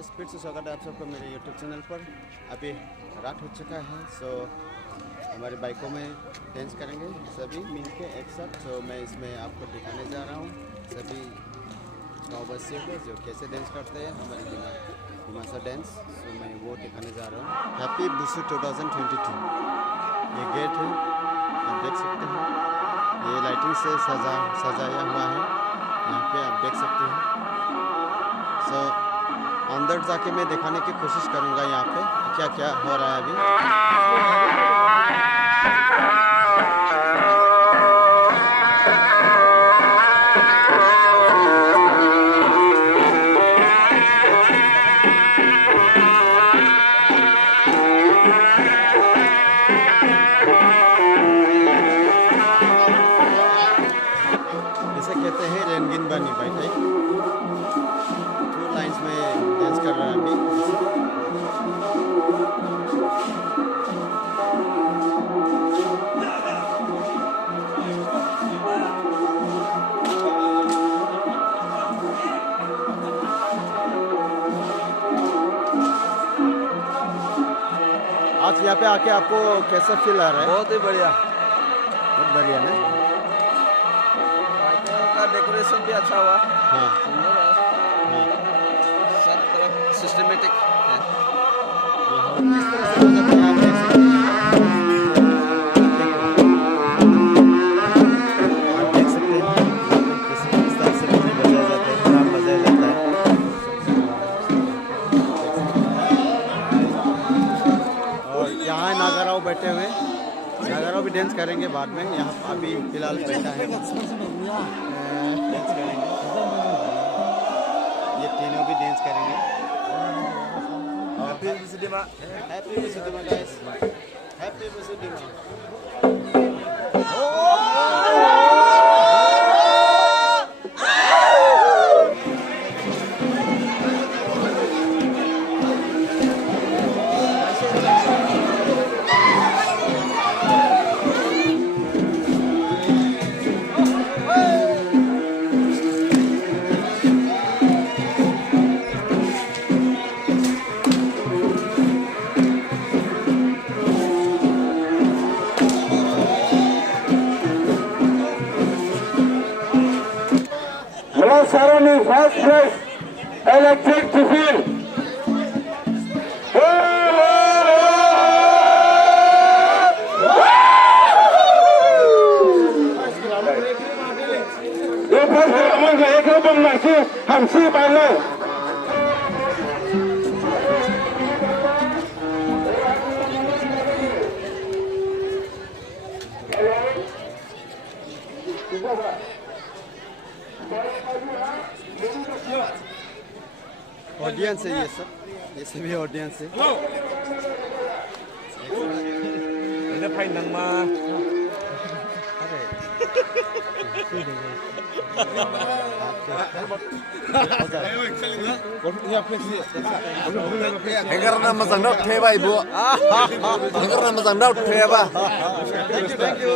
Guys फिर से स्वागत है आप सबको मेरे यूट्यूब चैनल पर। अभी रात हो चुका है, सो हमारे बाइकों में डांस करेंगे सभी मिल के एक साथ। सो मैं इसमें आपको दिखाने जा रहा हूँ सभी गाँववासियों को जो कैसे डांस करते हैं हमारे हिमाचल डांस। सो मैं वो दिखाने जा रहा हूँ। हैप्पी बुसु 2022 ये गेट है, आप देख सकते हैं। ये लाइटिंग से सजाया हुआ है, यहाँ पे आप देख सकते हैं। सो अंदर जाके मैं दिखाने की कोशिश करूंगा यहाँ पे क्या क्या हो रहा है अभी। इसे कहते हैं रेंगिन बनी बैठे। टू लाइंस में डांस कर रहा है अभी। आज यहाँ पे आके आपको कैसा फील आ रहा है? बहुत ही बढ़िया, बहुत बढ़िया ना। का डेकोरेशन भी अच्छा हुआ। हाँ सुंदर है। हाँ। सब तरफ सिस्टमेटिक है। किस तरह से हो जाता है आप देख सकते हैं। आप देख सकते हैं किस तरह से बजे बजाया जाता है, ड्रम बजाया जाता है। और यहाँ नागाराव बैठे हुए, नागाराव भी डांस करेंगे बाद में। यहाँ अभी फिलहाल बैठा है, डांस करेंगे। ये तीनों भी डांस करेंगे। हैप्पी बुसुदिमा। हैप्पी बुसुदिमा गाइस, हैप्पी बुसुदिमा। Saroni first place, electric tiffin. ये फर्स्ट हमन का एक रूप में से हम सी पाले ऑडियंस है, ये सभी ऑडियंस है। इधर भाई नंगा। Henggar na masang daw theba ibu. Henggar na masang daw theba. Thank you.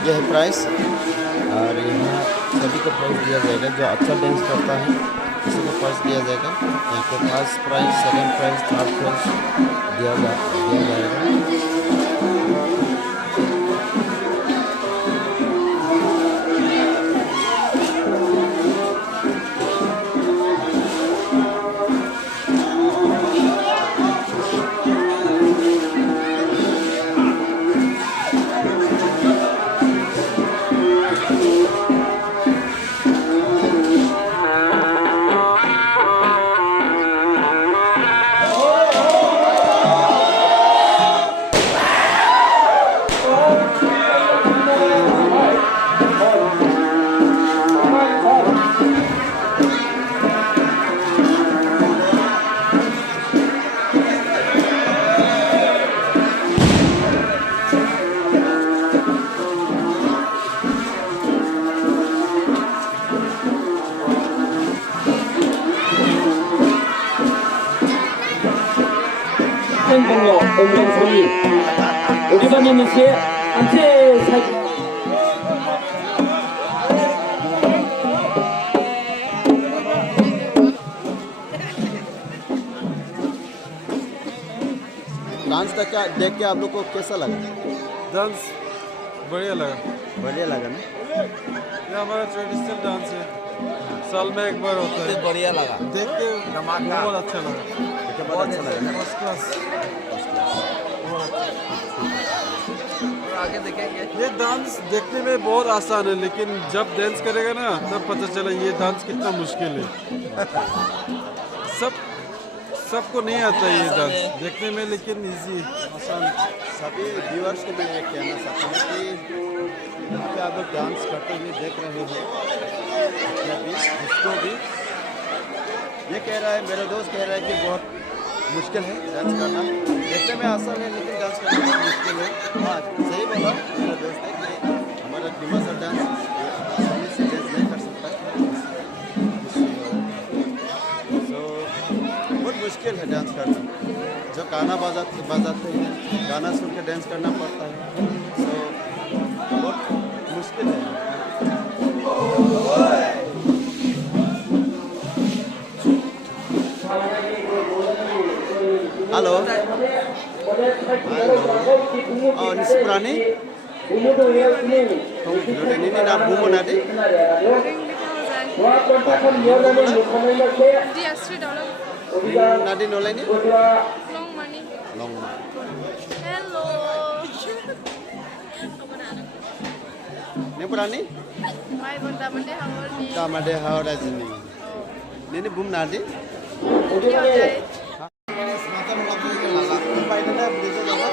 ये है प्राइस, और यहाँ सभी को प्राइस दिया जाएगा। जो अच्छा डांस करता है उसी को प्राइस दिया जाएगा। यहाँ पे first price, second price, third price दिया जाएगा। 학생 경로 공정소리 우리 반님 씨 한채 사 डांस तक क्या देख के आप लोग को कैसा लगा? डांस बढ़िया लगा। बढ़िया लगा ना? ये हमारा ट्रेडिशनल डांस है, साल में एक बार होता है। बढ़िया लगा। देख के बहुत अच्छा लगा। देखिए बहुत अच्छा लगा ना? First class. आगे देखेंगे। ये डांस देखने में बहुत आसान है, लेकिन जब डांस करेगा ना तब पता चला ये डांस कितना मुश्किल है। सबको नहीं आता ये डांस देखने में, लेकिन इजी आसान। सभी व्यूअर्स को मैं ये कहना चाहता हूँ कि यहाँ पे आप लोग डांस करते हुए देख रहे हैं, उसको भी ये कह रहा है, मेरा दोस्त कह रहा है कि बहुत मुश्किल है डांस करना। देखने में आसान है लेकिन डांस करना बहुत मुश्किल है। हाँ सही बोला मेरा दोस्त है कि हमारा डिमासा डांस आसानी से डांस नहीं कर सकता है। तो बहुत मुश्किल है डांस करना। जो गाना बजाते हैं, गाना सुन के डांस करना पड़ता है, तो बहुत मुश्किल है। हेलो निस्पुरानी ini nak bumu nadi Dia $3. nadi nolai ni Long money. long Hello. ni purani My bunda mande how ni. tamade hawra jini ni bum nadi Kya jai? semacam lagu ini lala pai nada bisa jawab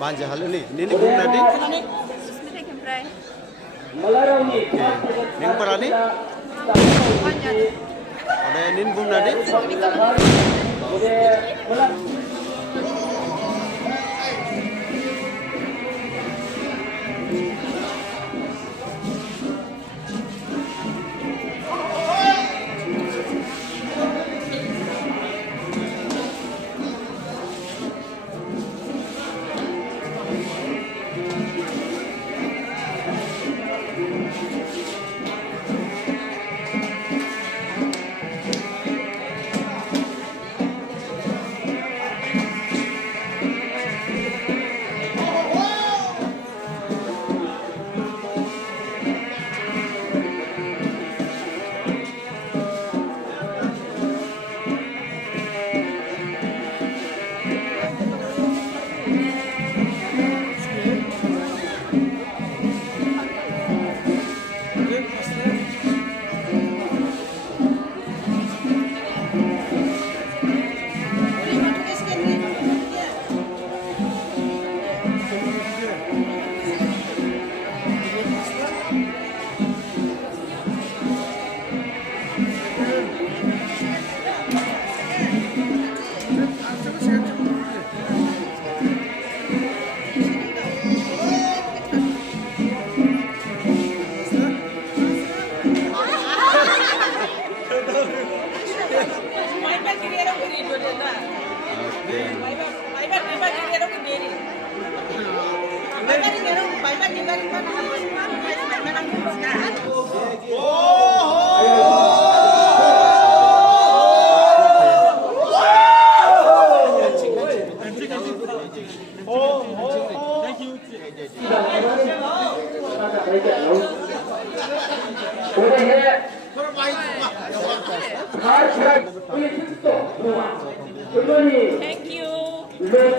Banja haluni nini bum nadi Susmita Kemprai. ning parani Banyak. ada nin bum nadi Thank you. Thank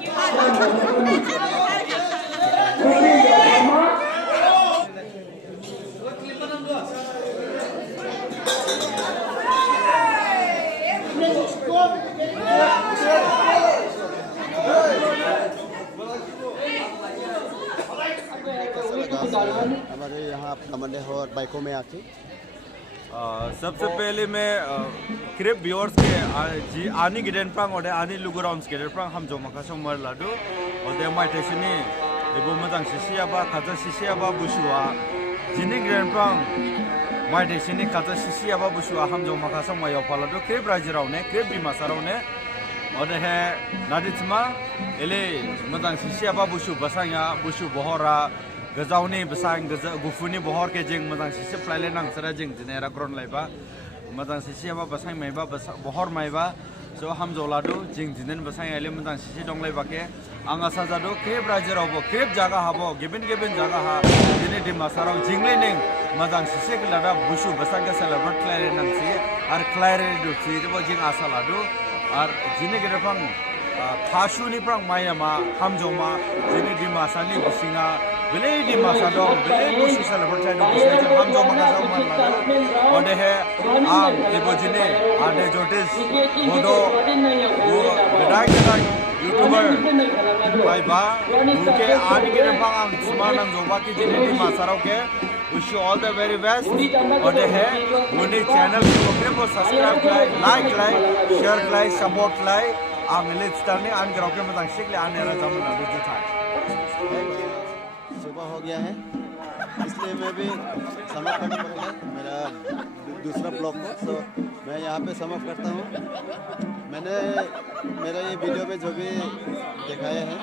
you. हमारे यहाँ अपना Monday और बाइकों में आके सबसे पहले मैं क्रिप व्यूअर्स के आनी गिदेन प्रांग और आनी लुगुराउंड के प्रांग हम जो माखासे मर लादो और दे माइटेशनी एबो मजां सिसियाबा खाजा सिसियाबा बुशुआ जिनि गिदेन प्रांग माइटेशनी खाजा सिसियाबा बुशुआ हम जो माखासे मायाव फालादो क्रिप राजिरावने क्रिप बिमासारावने और है नादितमा एले मजां सिसियाबा बुशु बसाया बुशु बहरा गजावनी बसांग गुफुनी बहर के जिंग मजां सिसे फ्लाइले नांगसरा जिंग दिनेरा ग्रन लाइबा मजां सिसियाबा बसांग माइबा बहर माइबा सो हम जोलादो जिंग दिनेन बसांग आइले मजां सिसे दंलाइबा के आंगा साजादो क्रेब राजरावबो क्रेब जागा हाबो गिबिन जागा हा दिने दिमासाराव जिंगले नें मजां सिसे गलादा बुशु बसांग के सेलेब्रेट क्लाइले नांगसि आर क्लाइरे दुसि जबो जिंग आसालादो आर जिने गेरेफां खाशुनि प्रांग मायामा हमजोमा जिने दिमासानि बुसिंगा बेले दिमासा दं बेले बुसु सेलेब्रेट दं बुसिंगा हमजोमा गासाव मारला और है आं एबोजिने आदे जर्टिस बोडो वो गदाय यूट्यूबर बाइबा उनके आदि के रफांग आं सुमानां जोबा की जिने दिमासाराव के wish you all the very best और है उन्हें चैनल को सब्सक्राइब लाइक शेयर सपोर्ट आं लिस्टरने आन ग्राउंड में शिखले आने रजामन नदी था सुबह हो गया है इसलिए मैं भी समाप्त करना पड़ेगा मेरा दूसरा ब्लॉग को तो मैं यहाँ पे समाप्त करता हूँ मैंने मेरा ये वीडियो में जो भी दिखाया है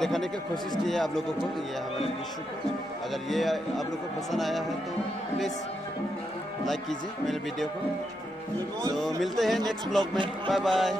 दिखाने की कोशिश की है आप लोगों को ये हमारे विश्व को अगर ये आप लोगों को पसंद आया है तो प्लीज़ लाइक कीजिए मेरे वीडियो को तो मिलते हैं नेक्स्ट ब्लॉग में बाय बाय